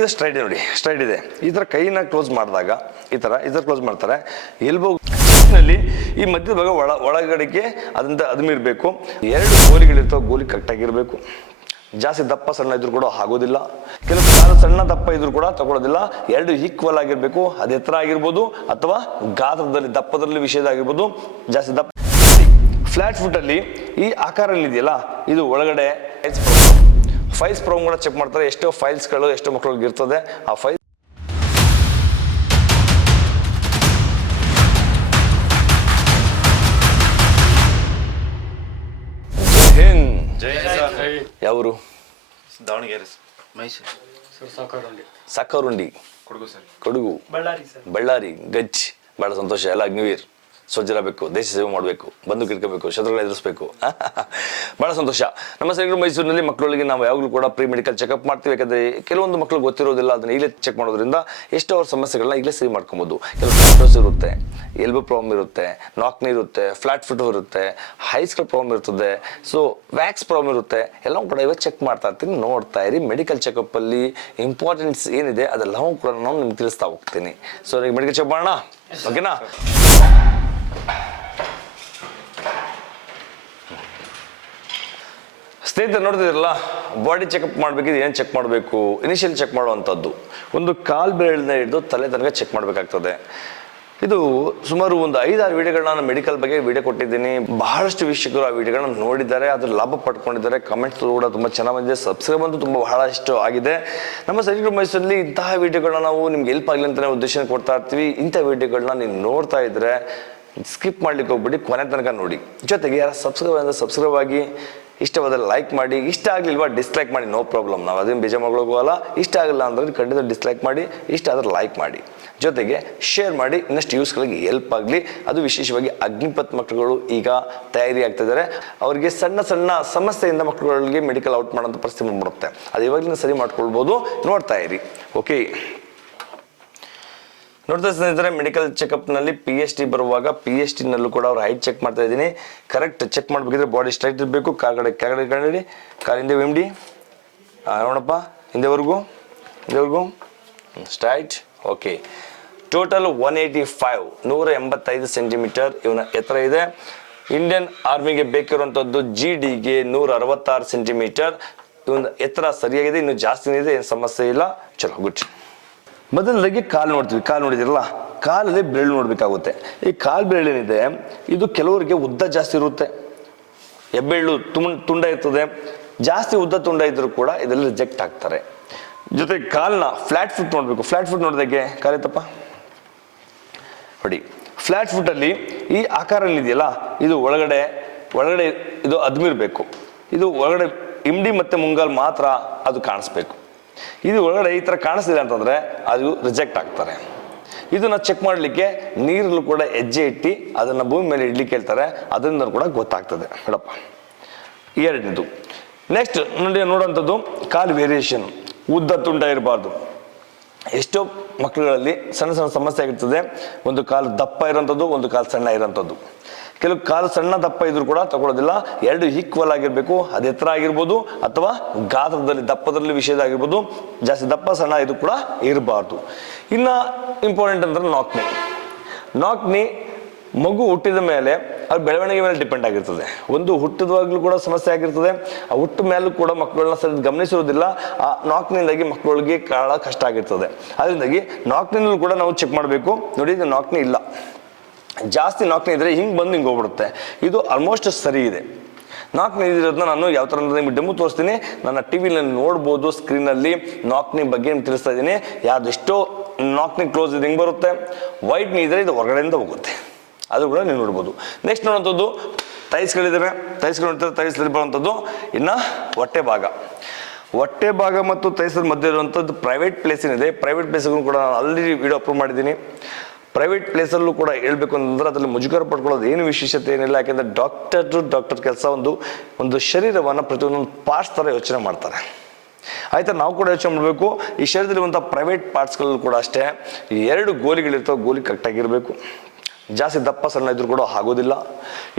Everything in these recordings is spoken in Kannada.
ಇದು ಸ್ಟ್ರೈಟ್ ಇದೆ ನೋಡಿ, ಸ್ಟ್ರೈಟ್ ಇದೆ. ಈ ಥರ ಕೈನ ಕ್ಲೋಸ್ ಮಾಡಿದಾಗ ಈ ಥರ ಕ್ಲೋಸ್ ಮಾಡ್ತಾರೆ. ಎಲ್ಬೋ ನಲ್ಲಿ ಈ ಮಧ್ಯದ ಭಾಗ ಒಳಗಡೆಗೆ ಅದರಿಂದ ಅದ್ಮಿರ್ಬೇಕು. 2 ಗೋಲಿಗಳಿರ್ತಾವೆ, ಗೋಲಿ ಕರೆಕ್ಟಾಗಿರ್ಬೇಕು. ಜಾಸ್ತಿ ದಪ್ಪ ಸಣ್ಣ ಇದ್ರು ಕೂಡ ಆಗೋದಿಲ್ಲ. ಕೆಲವು ಕಾಲು ಸಣ್ಣ ದಪ್ಪ ಇದ್ರು ಕೂಡ ತಗೊಳ್ಳೋದಿಲ್ಲ. 2 ಈಕ್ವಲ್ ಆಗಿರ್ಬೇಕು. ಅದು ಎತ್ತರ ಆಗಿರ್ಬೋದು ಅಥವಾ ಗಾತ್ರದಲ್ಲಿ ದಪ್ಪದಲ್ಲಿ ವಿಷಯದಾಗಿರ್ಬೋದು. ಜಾಸ್ತಿ ದಪ್ಪ ಫ್ಲಾಟ್ ಫುಟ್ ಅಲ್ಲಿ ಈ ಆಕಾರ ಇದೆಯಲ್ಲ, ಇದು ಒಳಗಡೆ ಫೈಲ್ಸ್ ಪ್ರಾಬ್ಲಮ್ ಕೂಡ ಚೆಕ್ ಮಾಡ್ತಾರೆ. ಎಷ್ಟೋ ಫೈಲ್ಸ್ಗಳು ಎಷ್ಟೋ ಮಕ್ಕಳಿಗೆ ಇರ್ತದೆ. ಆ ಫೈಲ್ ಯಾವರು? ದಾವಣಗೆರೆ, ಮೈಸೂರು, ಸಾಕಾರುಂಡಿ, ಕೊಡಗು, ಬಳ್ಳಾರಿ, ಗಚ್. ಬಹಳ ಸಂತೋಷ. ಎಲ್ಲ ಅಗ್ನಿವೀರ್ ಸಜ್ಜರಬೇಕು, ದೇಶ ಸೇವೆ ಮಾಡಬೇಕು, ಬಂದು ಕಿಟ್ಕೋಬೇಕು, ಶತ್ರುಗಳನ್ನ ಎದುರಿಸಬೇಕು. ಬಹಳ ಸಂತೋಷ. ನಮ್ಮ ಸೈನಿಕರು ಮೈಸೂರಿನಲ್ಲಿ ಮಕ್ಕಳಿಗೆ ನಾವು ಯಾವಾಗಲೂ ಕೂಡ ಪ್ರೀ ಮೆಡಿಕಲ್ ಚೆಕಪ್ ಮಾಡ್ತೀವಿ. ಯಾಕಂದ್ರೆ ಕೆಲವೊಂದು ಮಕ್ಕಳು ಗೊತ್ತಿರೋದಿಲ್ಲ, ಅದನ್ನ ಈಗಲೇ ಚೆಕ್ ಮಾಡೋದ್ರಿಂದ ಎಷ್ಟೋ ಅವ್ರ ಸಮಸ್ಯೆಗಳನ್ನ ಈಗಲೇ ಸರಿ ಮಾಡ್ಕೊಬೋದು. ಕೆಲವು ಇರುತ್ತೆ, ಎಲ್ಬೋ ಪ್ರಾಬ್ಲಮ್ ಇರುತ್ತೆ, ನಾಕ್ನಿ ಇರುತ್ತೆ, ಫ್ಲಾಟ್ ಫುಟ್ ಇರುತ್ತೆ, ಹೈಸ್ಕಲ್ ಪ್ರಾಬ್ಲಮ್ ಇರ್ತದೆ, ಸೊ ವ್ಯಾಕ್ಸ್ ಪ್ರಾಬ್ಲಮ್ ಇರುತ್ತೆ. ಎಲ್ಲವೂ ಕೂಡ ಇವಾಗ ಚೆಕ್ ಮಾಡ್ತಾ ಇರ್ತೀನಿ, ನೋಡ್ತಾ ಇರಿ. ಮೆಡಿಕಲ್ ಚೆಕಪ್ ಅಲ್ಲಿ ಇಂಪಾರ್ಟೆನ್ಸ್ ಏನಿದೆ ಅದೆಲ್ಲವೂ ಕೂಡ ನಾನು ನಿಮ್ಗೆ ತಿಳಿಸ್ತಾ ಹೋಗ್ತೀನಿ. ಸೊ ಈಗ ಮೆಡಿಕಲ್ ಚೆಕ್ ಮಾಡೋಣ, ಓಕೆನಾ? ಸ್ನೇಹಿತರೆ ನೋಡ್ತಿದ್ರಲ್ಲ, ಬಾಡಿ ಚೆಕಪ್ ಮಾಡಬೇಕಿದ್ರೆ ಏನು ಚೆಕ್ ಮಾಡಬೇಕು? ಇನಿಷಿಯಲ್ ಚೆಕ್ ಮಾಡುವಂಥದ್ದು ಒಂದು ಕಾಲು ಬೆರಳಿಂದ ಹಿಡಿದು ತಲೆ ತನಕ ಚೆಕ್ ಮಾಡಬೇಕಾಗ್ತದೆ. ಇದು ಸುಮಾರು ಒಂದು 5-6 ವಿಡಿಯೋಗಳನ್ನ ನಾನು ಮೆಡಿಕಲ್ ಬಗ್ಗೆ ವಿಡಿಯೋ ಕೊಟ್ಟಿದ್ದೀನಿ. ಬಹಳಷ್ಟು ವೀಕ್ಷಕರು ಆ ವಿಡಿಯೋಗಳನ್ನ ನೋಡಿದ್ದಾರೆ, ಅದ್ರ ಲಾಭ ಪಡ್ಕೊಂಡಿದ್ದಾರೆ. ಕಮೆಂಟ್ಸ್ ಕೂಡ ತುಂಬ ಚೆನ್ನಾಗಿ ಬಂದಿದೆ, ಸಬ್ಸ್ಕ್ರೈಬ್ ಅಂತೂ ತುಂಬ ಬಹಳಷ್ಟು ಆಗಿದೆ. ನಮ್ಮ ಸೈನಿಕರು ಮೈಸೂರಲ್ಲಿ ಇಂತಹ ವಿಡಿಯೋಗಳನ್ನ ನಾವು ನಿಮ್ಗೆ ಹೆಲ್ಪ್ ಆಗಲಿ ಅಂತಲೇ ಉದ್ದೇಶ ಕೊಡ್ತಾ ಇರ್ತೀವಿ. ಇಂಥ ವಿಡಿಯೋಗಳನ್ನ ನೀವು ನೋಡ್ತಾ ಇದ್ರೆ ಸ್ಕಿಪ್ ಮಾಡ್ಲಿಕ್ಕೆ ಹೋಗ್ಬಿಟ್ಟು ಕೊನೆ ತನಕ ನೋಡಿ. ಜೊತೆಗೆ ಯಾರು ಸಬ್ಸ್ಕ್ರೈಬ್ ಆಗಿ, ಇಷ್ಟವಾದ ಲೈಕ್ ಮಾಡಿ, ಇಷ್ಟ ಆಗಲಿಲ್ವಾ ಡಿಸ್ಲೈಕ್ ಮಾಡಿ, ನೋ ಪ್ರಾಬ್ಲಮ್. ನಾವು ಅದೇನು ಬೇಜಾರು ಮಾಡ್ಕೊಳ್ಳೋಲ್ಲ. ಇಷ್ಟ ಆಗಲ್ಲ ಅಂದ್ರೆ ಖಂಡಿತ ಡಿಸ್ಲೈಕ್ ಮಾಡಿ, ಇಷ್ಟ ಆದ್ರೆ ಲೈಕ್ ಮಾಡಿ, ಜೊತೆಗೆ ಶೇರ್ ಮಾಡಿ. ಇನ್ನಷ್ಟು ಯೂಸ್ಗಳಿಗೆ ಹೆಲ್ಪ್ ಆಗಲಿ. ಅದು ವಿಶೇಷವಾಗಿ ಅಗ್ನಿಪಥ್ ಮಕ್ಕಳುಗಳು ಈಗ ತಯಾರಿ ಆಗ್ತಾ ಇದ್ದಾರೆ. ಅವರಿಗೆ ಸಣ್ಣ ಸಣ್ಣ ಸಮಸ್ಯೆಯಿಂದ ಮಕ್ಕಳುಗಳಿಗೆ ಮೆಡಿಕಲ್ ಔಟ್ ಮಾಡೋಂಥ ಪರಿಸ್ಥಿತಿ ಬಂದ್ಬಿಡುತ್ತೆ. ಅದು ಇವಾಗಲಿಂದ ಸರಿ ಮಾಡ್ಕೊಳ್ಬೋದು. ನೋಡ್ತಾ ಇರಿ, ಓಕೆ? ನೋಡ್ತಾ ಸ್ನೇಹಿತರೆ, ಮೆಡಿಕಲ್ ಚೆಕಪ್ನಲ್ಲಿ PST ಬರುವಾಗ PST ನಲ್ಲೂ ಕೂಡ ಅವ್ರ ಹೈಟ್ ಚೆಕ್ ಮಾಡ್ತಾ ಇದ್ದೀನಿ. ಕರೆಕ್ಟ್ ಚೆಕ್ ಮಾಡಬೇಕಿದ್ರೆ ಬಾಡಿ ಸ್ಟ್ರೈಟ್ ಇರಬೇಕು. ಕೆಳಗಡೆ ಕಂಡಿಡಿ, ಕಾಲಿಂದ MD ನೋಡಪ್ಪ, ಹಿಂದೆವರೆಗೂ ಸ್ಟ್ರೈಟ್. ಓಕೆ, ಟೋಟಲ್ 185 ಸೆಂಟಿಮೀಟರ್ ಇವನ ಎತ್ತರ ಇದೆ. ಇಂಡಿಯನ್ ಆರ್ಮಿಗೆ ಬೇಕಿರುವಂಥದ್ದು GDಗೆ 166 ಸೆಂಟಿಮೀಟರ್. ಇವನ ಎತ್ತರ ಸರಿಯಾಗಿದೆ, ಇನ್ನು ಜಾಸ್ತಿ ಇದೆ, ಏನು ಸಮಸ್ಯೆ ಇಲ್ಲ. ಚಲೋ, ಗುಡ್. ಮೊದಲದಾಗಿ ಕಾಲು ನೋಡ್ತೀವಿ. ಕಾಲು ನೋಡಿದಿರಲ್ಲ, ಕಾಲಲ್ಲಿ ಬೆರಳು ನೋಡ್ಬೇಕಾಗುತ್ತೆ. ಈ ಕಾಲು ಬೆರಳು ಏನಿದೆ, ಇದು ಕೆಲವರಿಗೆ ಉದ್ದ ಜಾಸ್ತಿ ಇರುತ್ತೆ, ಹೆಬ್ಬೆರಳು ತುಂಡ ಇರ್ತದೆ. ಜಾಸ್ತಿ ಉದ್ದ ತುಂಡ ಇದ್ರು ಕೂಡ ಇದರಲ್ಲಿ ರಿಜೆಕ್ಟ್ ಆಗ್ತಾರೆ. ಜೊತೆಗೆ ಕಾಲನ್ನ ಫ್ಲಾಟ್ ಫುಟ್ ನೋಡ್ಬೇಕು. ಫ್ಲಾಟ್ ಫುಟ್ ನೋಡಿದಾಗೆ ಕಾಲಿತಪ್ಪ ನೋಡಿ. ಫ್ಲಾಟ್ ಫುಟ್ ಅಲ್ಲಿ ಈ ಆಕಾರ ಇದೆಯಲ್ಲ, ಇದು ಒಳಗಡೆ ಇದು ಅದ್ಮಿರ್ಬೇಕು. ಇದು ಒಳಗಡೆ MD ಮತ್ತೆ ಮುಂಗಾಲ್ ಮಾತ್ರ ಅದು ಕಾಣಿಸ್ಬೇಕು. ಇದು ಒಳಗಡೆ ಈ ಥರ ಕಾಣಿಸ್ತಿಲ್ಲ ಅಂತಂದ್ರೆ ಅದು ರಿಜೆಕ್ಟ್ ಆಗ್ತಾರೆ. ಇದನ್ನ ಚೆಕ್ ಮಾಡಲಿಕ್ಕೆ ನೀರಲ್ಲೂ ಕೂಡ ಹೆಜ್ಜೆ ಇಟ್ಟು ಅದನ್ನ ಭೂಮಿ ಮೇಲೆ ಇಡ್ಲಿಕ್ಕೆ ಹೇಳ್ತಾರೆ. ಅದರಿಂದ ಕೂಡ ಗೊತ್ತಾಗ್ತದೆ ಮೇಡಪ್ಪ. ಎರಡನೇದು ನೆಕ್ಸ್ಟ್ ನೋಡುವಂಥದ್ದು ಕಾಲು ವೇರಿಯೇಷನ್. ಉದ್ದ ತುಂಡ ಇರಬಾರ್ದು. ಎಷ್ಟೋ ಮಕ್ಕಳುಗಳಲ್ಲಿ ಸಣ್ಣ ಸಣ್ಣ ಸಮಸ್ಯೆ ಆಗಿರ್ತದೆ. ಒಂದು ಕಾಲು ದಪ್ಪ ಇರೋಂಥದ್ದು, ಒಂದು ಕಾಲು ಸಣ್ಣ ಇರೋಂಥದ್ದು. ಕೆಲವು ಕಾಲು ಸಣ್ಣ ದಪ್ಪ ಇದ್ರು ಕೂಡ ತಗೊಳ್ಳೋದಿಲ್ಲ. 2 ಈಕ್ವಲ್ ಆಗಿರ್ಬೇಕು. ಅದು ಎತ್ತರ ಆಗಿರ್ಬೋದು ಅಥವಾ ಗಾತ್ರದಲ್ಲಿ ದಪ್ಪದಲ್ಲಿ ವಿಷಯದಾಗಿರ್ಬೋದು. ಜಾಸ್ತಿ ದಪ್ಪ ಸಣ್ಣ ಇದು ಕೂಡ ಇರಬಾರ್ದು. ಇನ್ನ ಇಂಪಾರ್ಟೆಂಟ್ ಅಂದ್ರೆ ನಾಕ್ನಿ ಮಗು ಹುಟ್ಟಿದ ಮೇಲೆ ಅವ್ರ ಬೆಳವಣಿಗೆ ಮೇಲೆ ಡಿಪೆಂಡ್ ಆಗಿರ್ತದೆ. ಒಂದು ಹುಟ್ಟಿದವಾಗ್ಲೂ ಕೂಡ ಸಮಸ್ಯೆ ಆಗಿರ್ತದೆ. ಆ ಹುಟ್ಟ ಮೇಲೂ ಕೂಡ ಮಕ್ಕಳನ್ನ ಸರಿ ಗಮನಿಸುವುದಿಲ್ಲ. ಆ ನಾಕ್ನಿಂದಾಗಿ ಮಕ್ಕಳಿಗೆ ಕಾಳ ಕಷ್ಟ ಆಗಿರ್ತದೆ. ಅದರಿಂದಾಗಿ ನಾಕ್ನಿನಲ್ಲೂ ಕೂಡ ನಾವು ಚೆಕ್ ಮಾಡಬೇಕು. ನೋಡಿ, ಇದು ನಾಕ್ನಿ ಇಲ್ಲ, ಜಾಸ್ತಿ ನಾಕ್ನಿ ಇದ್ರೆ ಹಿಂಗೆ ಬಂದು ಹಿಂಗೆ ಹೋಗ್ಬಿಡುತ್ತೆ. ಇದು ಆಲ್ಮೋಸ್ಟ್ ಸರಿ ಇದೆ. ನಾಕ್ನಿ ಇರೋದನ್ನ ನಾನು ಯಾವ ಥರ ನಿಮ್ಗೆ ಡೆಮೋ ತೋರಿಸ್ತೀನಿ. ನನ್ನ ಟಿವಿಲಿ ನೋಡ್ಬೋದು, ಸ್ಕ್ರೀನಲ್ಲಿ ನಾಕ್ನಿ ಬಗ್ಗೆ ನಿಮ್ಗೆ ತಿಳಿಸ್ತಾ ಇದ್ದೀನಿ. ಯಾವ್ದೆಷ್ಟೋ ನಾಕ್ನಿ ಕ್ಲೋಸ್ ಇದೆ, ಹಿಂಗೆ ಬರುತ್ತೆ. ವೈಟ್ ನೀ ಇದ್ರೆ ಇದು ಹೊರಗಡೆಯಿಂದ ಹೋಗುತ್ತೆ, ಅದು ಕೂಡ ನೀವು ನೋಡ್ಬೋದು. ನೆಕ್ಸ್ಟ್ ನೋಡುವಂಥದ್ದು ಟೈಸ್ಗಳಿದ್ದಾವೆ. ಟೈಸ್ದಲ್ಲಿ ಬರುವಂಥದ್ದು ಇನ್ನು ಹೊಟ್ಟೆ ಭಾಗ ಮತ್ತು ಟೈಸ್ಗಳ ಮಧ್ಯೆ ಇರುವಂಥದ್ದು ಪ್ರೈವೇಟ್ ಪ್ಲೇಸ್ ಏನಿದೆ. ಪ್ರೈವೇಟ್ ಪ್ಲೇಸ್ಗೂ ಕೂಡ ನಾನು ಆಲ್ರೆಡಿ ವಿಡಿಯೋ ಅಪ್ಲೋಡ್ ಮಾಡಿದ್ದೀನಿ. ಪ್ರೈವೇಟ್ ಪ್ಲೇಸಲ್ಲೂ ಕೂಡ ಹೇಳ್ಬೇಕು ಅಂತಂದ್ರೆ ಅದರಲ್ಲಿ ಮುಜುಗರ ಪಡ್ಕೊಳ್ಳೋದು ಏನು ವಿಶೇಷತೆ ಏನಿಲ್ಲ. ಯಾಕೆಂದರೆ ಡಾಕ್ಟರ್ ಕೆಲಸ ಒಂದು ಶರೀರವನ್ನು ಪ್ರತಿಯೊಂದೊಂದು ಪಾರ್ಟ್ಸ್ ಥರ ಯೋಚನೆ ಮಾಡ್ತಾರೆ. ಆಯ್ತಾ, ನಾವು ಕೂಡ ಯೋಚನೆ ಮಾಡಬೇಕು. ಈ ಶರೀರದಲ್ಲಿರುವಂಥ ಪ್ರೈವೇಟ್ ಪಾರ್ಟ್ಸ್ಗಳಲ್ಲೂ ಕೂಡ ಅಷ್ಟೇ 2 ಗೋಲಿಗಳಿರ್ತವೆ. ಗೋಲಿ ಕರೆಕ್ಟಾಗಿರಬೇಕು. ಜಾಸ್ತಿ ದಪ್ಪ ಸಣ್ಣ ಇದ್ರೂ ಕೂಡ ಆಗೋದಿಲ್ಲ.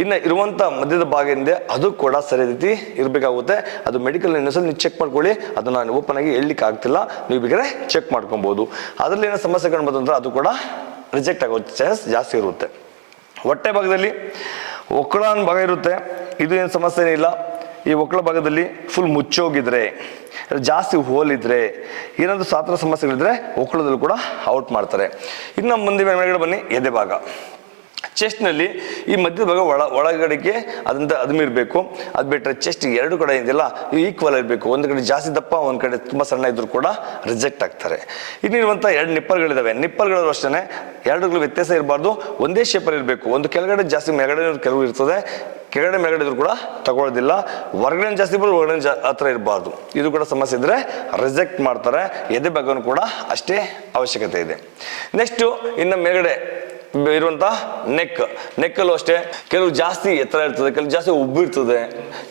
ಇನ್ನು ಇರುವಂಥ ಮಧ್ಯದ ಭಾಗ ಏನಿದೆ ಅದು ಕೂಡ ಸರಿ ರೀತಿ ಇರಬೇಕಾಗುತ್ತೆ. ಅದು ಮೆಡಿಕಲ್ ಇನ್ನೊಂದ್ಸಲ ನೀವು ಚೆಕ್ ಮಾಡ್ಕೊಳ್ಳಿ. ಅದನ್ನು ನಾನು ಓಪನ್ ಆಗಿ ಹೇಳಲಿಕ್ಕೆ ಆಗ್ತಿಲ್ಲ, ನೀವು ಬೇಕಾದ್ರೆ ಚೆಕ್ ಮಾಡ್ಕೊಬೋದು. ಅದರಲ್ಲಿ ಏನೋ ಸಮಸ್ಯೆ ಕಂಡು ಬಂತಂದ್ರೆ ಅದು ಕೂಡ ರಿಜೆಕ್ಟ್ ಆಗೋ ಚಾನ್ಸ್ ಜಾಸ್ತಿ ಇರುತ್ತೆ. ಹೊಟ್ಟೆ ಭಾಗದಲ್ಲಿ ಒಕ್ಕಳ ಭಾಗ ಇರುತ್ತೆ, ಇದು ಏನು ಸಮಸ್ಯೆ ಏನಿಲ್ಲ. ಈ ಒಕ್ಕಳ ಭಾಗದಲ್ಲಿ ಫುಲ್ ಮುಚ್ಚೋಗಿದ್ರೆ, ಜಾಸ್ತಿ ಹೋಲಿದ್ರೆ, ಏನಾದರೂ ಸಾತ್ರ ಸಮಸ್ಯೆಗಳಿದ್ರೆ ಒಕ್ಕಳದಲ್ಲೂ ಕೂಡ ಔಟ್ ಮಾಡ್ತಾರೆ. ಇನ್ನು ಮುಂದೆ ಮೇಲ್ಗಡೆ ಬನ್ನಿ, ಎದೆ ಭಾಗ. ಚೆಸ್ಟ್ನಲ್ಲಿ ಈ ಮಧ್ಯದ ಭಾಗ ಒಳಗಡೆಗೆ ಅದಂತ ಅದ್ಮಿರಬೇಕು. ಅದು ಬಿಟ್ಟರೆ ಚೆಸ್ಟ್ ಎರಡು ಕಡೆ ಇದೆಯಲ್ಲ ಈಕ್ವಲ್ ಇರಬೇಕು. ಒಂದು ಕಡೆ ಜಾಸ್ತಿ ದಪ್ಪ, ಒಂದು ಕಡೆ ತುಂಬ ಸಣ್ಣ ಇದ್ರೂ ಕೂಡ ರಿಜೆಕ್ಟ್ ಆಗ್ತಾರೆ. ಇನ್ನಿರುವಂಥ ಎರಡು ನಿಪ್ಪಲ್ಗಳಿದ್ದಾವೆ. ನಿಪ್ಪಲ್ಗಳು ಅಷ್ಟೇ ಎರಡುಗಳು ವ್ಯತ್ಯಾಸ ಇರಬಾರ್ದು, ಒಂದೇ ಶೇಪಲ್ಲಿ ಇರಬೇಕು. ಒಂದು ಕೆಳಗಡೆ ಜಾಸ್ತಿ, ಮೇಲ್ಗಡೆ ಕೆಲವು ಇರ್ತದೆ, ಕೆಳಗಡೆ ಮೇಲ್ಗಡೆ ಇದ್ರು ಕೂಡ ತಗೊಳ್ಳೋದಿಲ್ಲ. ಹೊರಗಡೆ ಜಾಸ್ತಿ ಇರ್ಬೋದು, ಹೊರಗಡೆ ಹತ್ರ ಇರಬಾರ್ದು. ಇದು ಕೂಡ ಸಮಸ್ಯೆ ಇದ್ರೆ ರಿಜೆಕ್ಟ್ ಮಾಡ್ತಾರೆ. ಎದೆ ಭಾಗನೂ ಕೂಡ ಅಷ್ಟೇ ಅವಶ್ಯಕತೆ ಇದೆ. ನೆಕ್ಸ್ಟು ಇನ್ನು ಮೇಲ್ಗಡೆ ಇರುವಂಥ ನೆಕ್ಕಲ್ಲೂ ಅಷ್ಟೇ ಕೆಲವು ಜಾಸ್ತಿ ಎತ್ತರ ಇರ್ತದೆ, ಕೆಲವು ಜಾಸ್ತಿ ಉಬ್ಬಿರ್ತದೆ,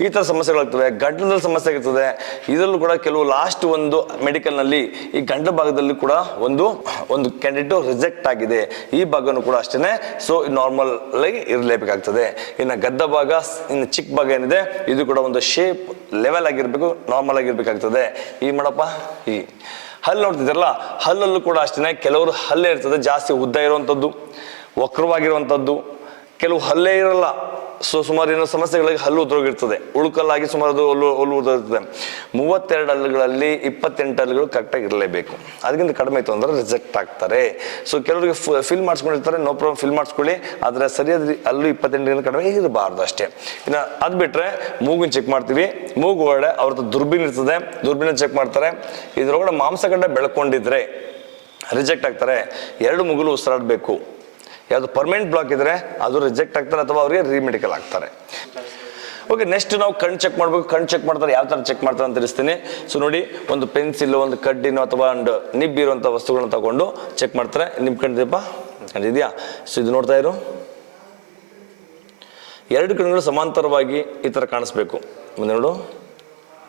ಈ ಥರ ಸಮಸ್ಯೆಗಳಾಗ್ತವೆ. ಗಂಟಲದಲ್ಲಿ ಸಮಸ್ಯೆ ಇರ್ತದೆ. ಇದರಲ್ಲೂ ಕೂಡ ಕೆಲವು ಲಾಸ್ಟ್ ಒಂದು ಮೆಡಿಕಲ್ನಲ್ಲಿ ಈ ಗಂಟಲ ಭಾಗದಲ್ಲಿ ಕೂಡ ಒಂದು ಕ್ಯಾಂಡಿಡೇಟು ರಿಜೆಕ್ಟ್ ಆಗಿದೆ. ಈ ಭಾಗನೂ ಕೂಡ ಅಷ್ಟೇ. ಸೊ ನಾರ್ಮಲ್ ಆಗಿ ಇರಲೇಬೇಕಾಗ್ತದೆ. ಇನ್ನು ಗದ್ದ ಭಾಗ, ಇನ್ನು ಚಿಕ್ಕ ಭಾಗ ಏನಿದೆ ಇದು ಕೂಡ ಒಂದು ಶೇಪ್ ಲೆವೆಲ್ ಆಗಿರ್ಬೇಕು, ನಾರ್ಮಲ್ ಆಗಿರ್ಬೇಕಾಗ್ತದೆ. ಈ ಮಾಡಪ್ಪ, ಈ ಹಲ್ಲು ನೋಡ್ತಿದ್ದಾರಲ್ಲ, ಹಲ್ಲಲ್ಲೂ ಕೂಡ ಅಷ್ಟೇ ಕೆಲವರು ಹಲ್ಲೇ ಇರ್ತದೆ, ಜಾಸ್ತಿ ಉದ್ದ ಇರುವಂಥದ್ದು, ವಕ್ರವಾಗಿರುವಂಥದ್ದು, ಕೆಲವು ಹಲ್ಲೇ ಇರಲ್ಲ. ಸೊ ಸುಮಾರು ಏನೋ ಸಮಸ್ಯೆಗಳಿಗೆ ಹಲ್ಲು ಉದ್ರೋಗಿರ್ತದೆ, ಉಳುಕಲ್ಲಾಗಿ ಸುಮಾರು ಹಲ್ಲು ಉದ್ರೋಗಿರ್ತದೆ. 32 ಹಲ್ಲುಗಳಲ್ಲಿ 28 ಹಲ್ಲುಗಳು ಕರೆಕ್ಟಾಗಿ ಇರಲೇಬೇಕು. ಅದಕ್ಕಿಂತ ಕಡಿಮೆ ಇತ್ತು ಅಂದ್ರೆ ರಿಜೆಕ್ಟ್ ಆಗ್ತಾರೆ. ಸೊ ಕೆಲವರಿಗೆ ಫಿಲ್ ಮಾಡಿಸ್ಕೊಂಡಿರ್ತಾರೆ, ನೋ ಪ್ರಾಬ್ಲಮ್, ಫಿಲ್ ಮಾಡಿಸ್ಕೊಳ್ಳಿ. ಆದರೆ ಸರಿಯಾದ ಹಲ್ಲು 28 ಕಡಿಮೆ ಇರಬಾರ್ದು ಅಷ್ಟೇ. ಇನ್ನು ಅದು ಬಿಟ್ಟರೆ ಮೂಗಿನ ಚೆಕ್ ಮಾಡ್ತೀವಿ. ಮೂಗು ಒಳಗಡೆ ಅವ್ರದ್ದು ದುರ್ಬೀನ್ ಇರ್ತದೆ, ದುರ್ಬೀನ ಚೆಕ್ ಮಾಡ್ತಾರೆ. ಇದ್ರೊಳಗಡೆ ಮಾಂಸಗಡ್ಡೆ ಬೆಳ್ಕೊಂಡಿದ್ರೆ ರಿಜೆಕ್ಟ್ ಆಗ್ತಾರೆ. 2 ಮುಗುಲು ಉಸಿರಾಡಬೇಕು. ಯಾವುದು ಪರ್ಮನೆಂಟ್ ಬ್ಲಾಕ್ ಇದ್ರೆ ಅದು ರಿಜೆಕ್ಟ್ ಆಗ್ತಾರೆ ಅಥವಾ ಅವರಿಗೆ ರಿಮೆಡಿಕಲ್ ಆಗ್ತಾರೆ. ಓಕೆ, ನೆಕ್ಸ್ಟ್ ನಾವು ಕಣ್ಣು ಚೆಕ್ ಮಾಡಬೇಕು. ಕಣ್ಣು ಚೆಕ್ ಮಾಡ್ತಾರೆ, ಯಾವ ಥರ ಚೆಕ್ ಮಾಡ್ತಾರೆ ಅಂತ ತಿಳಿಸ್ತೀನಿ. ಸೊ ನೋಡಿ, ಒಂದು ಪೆನ್ಸಿಲ್, ಒಂದು ಕಡ್ಡಿನೋ ಅಥವಾ ಒಂದು ನಿಬ್ ಇರುವಂಥ ವಸ್ತುಗಳನ್ನ ತಗೊಂಡು ಚೆಕ್ ಮಾಡ್ತಾರೆ. ನಿಮ್ಮ ಕಣ್ಣಿದೆಯಪ್ಪ, ಇದೆಯಾ? ಸೊ ಇದು ನೋಡ್ತಾ ಇರು. 2 ಕಣ್ಣುಗಳು ಸಮಾಂತರವಾಗಿ ಈ ಥರ ಕಾಣಿಸ್ಬೇಕು. ಮುಂದೆ ನೋಡು,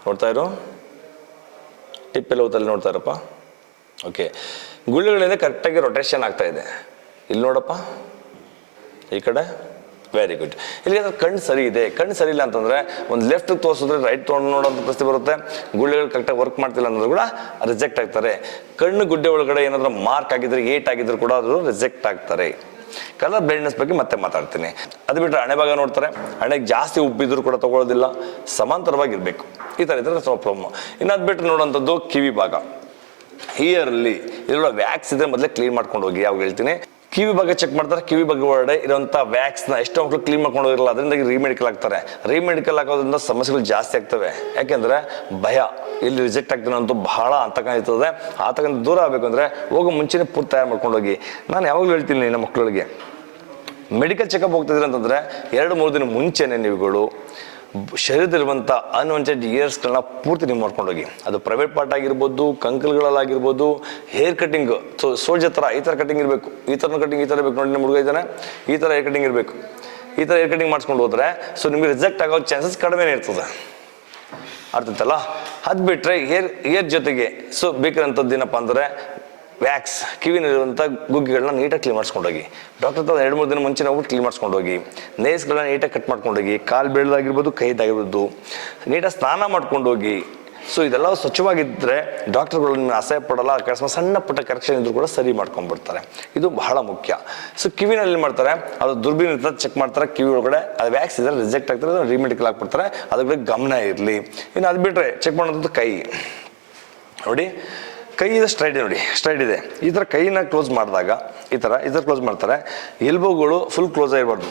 ನೋಡ್ತಾ ಇರು. ಟಿಪ್ಪೆಲ್ಲ ಹೊತ್ತಲ್ಲಿ ನೋಡ್ತಾ ಇರಪ್ಪ. ಓಕೆ, ಗುಳ್ಳೆಗಳಿಂದ ಕರೆಕ್ಟಾಗಿ ರೊಟೇಷನ್ ಆಗ್ತಾ ಇದೆ. ಇಲ್ಲಿ ನೋಡಪ್ಪ, ಈ ಕಡೆ. Very good. ಇಲ್ಲಿ ಕಣ್ಣು ಸರಿ ಇದೆ. ಕಣ್ಣು ಸರಿ ಇಲ್ಲ ಅಂತಂದ್ರೆ ಒಂದು ಲೆಫ್ಟ್ ತೋರಿಸಿದ್ರೆ ರೈಟ್ ತೊಗೊಂಡು ನೋಡೋಂಥ ಪರಿಸ್ಥಿತಿ ಬರುತ್ತೆ. ಗುಳ್ಳೆಗಳು ಕರೆಕ್ಟಾಗಿ ವರ್ಕ್ ಮಾಡ್ತಿಲ್ಲ ಅನ್ನೋದು ಕೂಡ ರಿಜೆಕ್ಟ್ ಆಗ್ತಾರೆ. ಕಣ್ಣು ಗುಡ್ಡೆ ಒಳಗಡೆ ಏನಾದರೂ ಮಾರ್ಕ್ ಆಗಿದ್ರೆ, ಏಟ್ ಆಗಿದ್ರು ಕೂಡ ಅದು ರಿಜೆಕ್ಟ್ ಆಗ್ತಾರೆ. ಕಲರ್ ಬ್ಲೈಂಡ್ನೆಸ್ ಬಗ್ಗೆ ಮತ್ತೆ ಮಾತಾಡ್ತೀನಿ. ಅದು ಬಿಟ್ಟರೆ ಹಣೆ ಭಾಗ ನೋಡ್ತಾರೆ. ಹಣೆಗೆ ಜಾಸ್ತಿ ಉಬ್ಬಿದ್ರು ಕೂಡ ತಗೊಳ್ಳೋದಿಲ್ಲ, ಸಮಾಂತರವಾಗಿರ್ಬೇಕು. ಈ ಥರ ಇದ್ರೆ ಸ್ವಲ್ಪ ಪ್ರಾಬ್ಲಮ್. ಇನ್ನು ಅದು ಬಿಟ್ಟರೆ ನೋಡುವಂಥದ್ದು ಕಿವಿ ಭಾಗ. ಇಯರಲ್ಲಿ ಇದರೊಳಗೆ ವ್ಯಾಕ್ಸ್ ಇದ್ರೆ ಮೊದಲೇ ಕ್ಲೀನ್ ಮಾಡ್ಕೊಂಡು ಹೋಗಿ. ಯಾವಾಗ ಹೇಳ್ತೀನಿ, ಕಿವಿ ಬಗ್ಗೆ ಚೆಕ್ ಮಾಡ್ತಾರೆ. ಕಿವಿ ಬಗ್ಗೆ ಒಳಗಡೆ ಇರುವಂಥ ವ್ಯಾಕ್ಸ್ನ ಎಷ್ಟೋ ಮಕ್ಕಳು ಕ್ಲೀನ್ ಮಾಡ್ಕೊಂಡು ಹೋಗಿರಲ್ಲ, ಅದರಿಂದಾಗಿ ರಿಮೆಡಿಕಲ್ ಆಗ್ತಾರೆ. ರಿಮೆಡಿಕಲ್ ಆಗೋದ್ರಿಂದ ಸಮಸ್ಯೆಗಳು ಜಾಸ್ತಿ ಆಗ್ತವೆ. ಯಾಕೆಂದ್ರೆ ಭಯ, ಇಲ್ಲಿ ರಿಜೆಕ್ಟ್ ಆಗ್ತಾನೆ ಅಂತೂ ಬಹಳ ಆತಂಕ ಇರ್ತದೆ. ಆತಂಕ ದೂರ ಆಗಬೇಕು ಅಂದರೆ ಹೋಗೋ ಮುಂಚೆನೇ ಪೂರ್ತಿ ತಯಾರು ಮಾಡ್ಕೊಂಡು ಹೋಗಿ. ನಾನು ಯಾವಾಗಲೂ ಹೇಳ್ತೀನಿ ನಮ್ಮ ಮಕ್ಕಳಿಗೆ, ಮೆಡಿಕಲ್ ಚೆಕಪ್ ಹೋಗ್ತಿದ್ರೆ ಅಂತಂದರೆ 2-3 ದಿನ ಮುಂಚೆನೇ ನೀವುಗಳು ಶರೀರದಲ್ಲಿರುವಂಥ ಅನ್ವಾಂಟೆಡ್ ಇಯರ್ಸ್ಗಳನ್ನ ಪೂರ್ತಿ ನೀವು ಮಾಡ್ಕೊಂಡೋಗಿ. ಅದು ಪ್ರೈವೇಟ್ ಪಾರ್ಟ್ ಆಗಿರ್ಬೋದು, ಕಂಕಲ್ಗಳಲ್ಲಾಗಿರ್ಬೋದು, ಹೇರ್ ಕಟಿಂಗ್, ಸೋಲ್ಜರ್ ಥರ ಈ ಥರ ಕಟಿಂಗ್ ಇರಬೇಕು. ಈ ಥರ ಕಟಿಂಗ್ ಈ ಥರ ಇರಬೇಕು. ನೋಡಿ, ನಮ್ಮ ಹುಡುಗ ಇದ್ದಾನೆ, ಈ ಥರ ಹೇರ್ ಕಟಿಂಗ್ ಇರಬೇಕು. ಈ ಥರ ಹೇರ್ ಕಟಿಂಗ್ ಮಾಡಿಸ್ಕೊಂಡು ಹೋದ್ರೆ ಸೊ ನಿಮಗೆ ರಿಜೆಕ್ಟ್ ಆಗೋ ಚಾನ್ಸಸ್ ಕಡಿಮೆನೇ ಇರ್ತದೆ. ಅರ್ಥೈತಲ್ಲ? ಅದು ಬಿಟ್ಟರೆ ಏರ್ ಜೊತೆಗೆ ಸೊ ಬೇಕಿರೋಂಥದ್ದು ಏನಪ್ಪ ಅಂದರೆ ವ್ಯಾಕ್ಸ್, ಕಿವಿನಲ್ಲಿರುವಂಥ ಗುಗ್ಗಿಗಳನ್ನ ನೀಟಾಗಿ ಕ್ಲೀನ್ ಮಾಡಿಸ್ಕೊಂಡು ಹೋಗಿ. ಡಾಕ್ಟರ್ ಹತ್ರ 2-3 ದಿನ ಮುಂಚೆ ಹೋಗ್ಬಿಟ್ಟು ಕ್ಲೀನ್ ಮಾಡಿಸ್ಕೊಂಡು ಹೋಗಿ. ನೇಸ್ಗಳನ್ನ ನೀಟಾಗಿ ಕಟ್ ಮಾಡ್ಕೊಂಡು ಹೋಗಿ. ಕಾಲು ಬೆಳೆದಾಗಿರ್ಬೋದು, ಕೈದಾಗಿರ್ಬೋದು, ನೀಟಾಗಿ ಸ್ನಾನ ಮಾಡ್ಕೊಂಡು ಹೋಗಿ. ಸೊ ಇದೆಲ್ಲ ಸ್ವಚ್ಛವಾಗಿದ್ದರೆ ಡಾಕ್ಟರ್ಗಳು ನಿಮಗೆ ಅಸಹ್ಯ ಪಡಲ್ಲ. ಅಕಸ್ಮಾತ್ ಸಣ್ಣ ಪುಟ್ಟ ಕರೆಕ್ಷನ್ ಇದ್ರೂ ಕೂಡ ಸರಿ ಮಾಡ್ಕೊಂಡ್ಬಿಡ್ತಾರೆ. ಇದು ಬಹಳ ಮುಖ್ಯ. ಸೊ ಕಿವಿನಲ್ಲಿ ಮಾಡ್ತಾರೆ, ಅದು ದುರ್ಬೀನ್ ಇರ್ತದೆ, ಚೆಕ್ ಮಾಡ್ತಾರೆ. ಕಿವಿ ಒಳಗಡೆ ಅದು ವ್ಯಾಕ್ಸ್ ಇದ್ದರೆ ರಿಜೆಕ್ಟ್ ಆಗ್ತಾರೆ, ರಿಮೆಡಿಕಲ್ ಆಗಿಬಿಡ್ತಾರೆ. ಅದ್ರ ಬಗ್ಗೆ ಗಮನ ಇರಲಿ. ಇನ್ನು ಅದು ಬಿಟ್ಟರೆ ಚೆಕ್ ಮಾಡೋದು ಕೈ. ನೋಡಿ, ಕೈ ಇದೆ, ಸ್ಟ್ರೈಟ್ ನೋಡಿ, ಸ್ಟ್ರೈಟ್ ಇದೆ. ಈ ಥರ ಕೈನ ಕ್ಲೋಸ್ ಮಾಡಿದಾಗ ಈ ಥರ ಕ್ಲೋಸ್ ಮಾಡ್ತಾರೆ. ಎಲ್ಬೋಗಳು ಫುಲ್ ಕ್ಲೋಸ್ ಆಗಿರ್ಬಾರ್ದು.